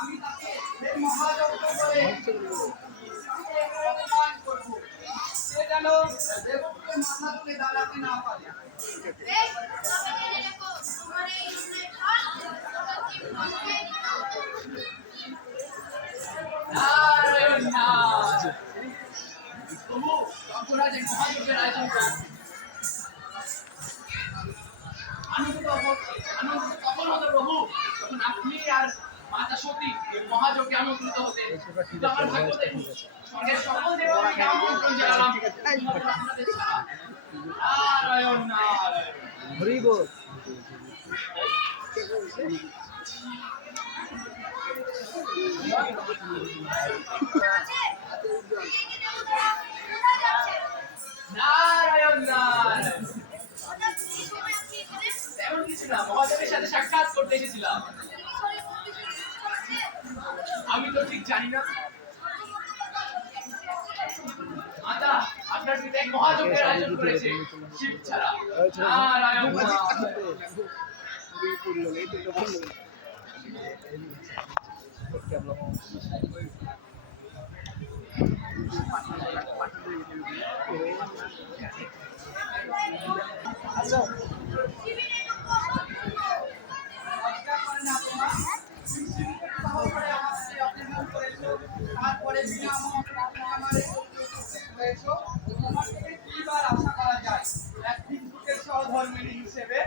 আমি তাকে মহাযজ্ঞ করে অপমান করব, সে যেন দেবকে মাথা তুলে দাঁড়াতে না পারে। প্রভু, তখন যে মহাযজ্ঞের আয়োজন করেন, আনন্দ তখন হতো প্রভু, তখন আপনি আর মাতা সতী মহাযজ্ঞে আমন্ত্রিত হতেন। কিন্তু আমার ভাগ্য দেখুন, স্বর্গের সকল দেবতাকে আমন্ত্রণ জানালাম, আপনাদের ছাড়া। নারায়ণ নারায়ণ হরি বল। নারায়ণ নারায়ণ। তেমন কিছু না, মহাদেবের সাথে সাক্ষাৎ করতে এসেছিলাম। আমি তো ঠিক জানি না মাতা, আপনার পিতা এক মহাযজ্ঞের আয়োজন করেছে শিব ছাড়া। নারায়ণ আচ্ছা তারপরে কিবার আশা করা যায় এক হিন্দুদের সহধর্মিণী হিসেবে?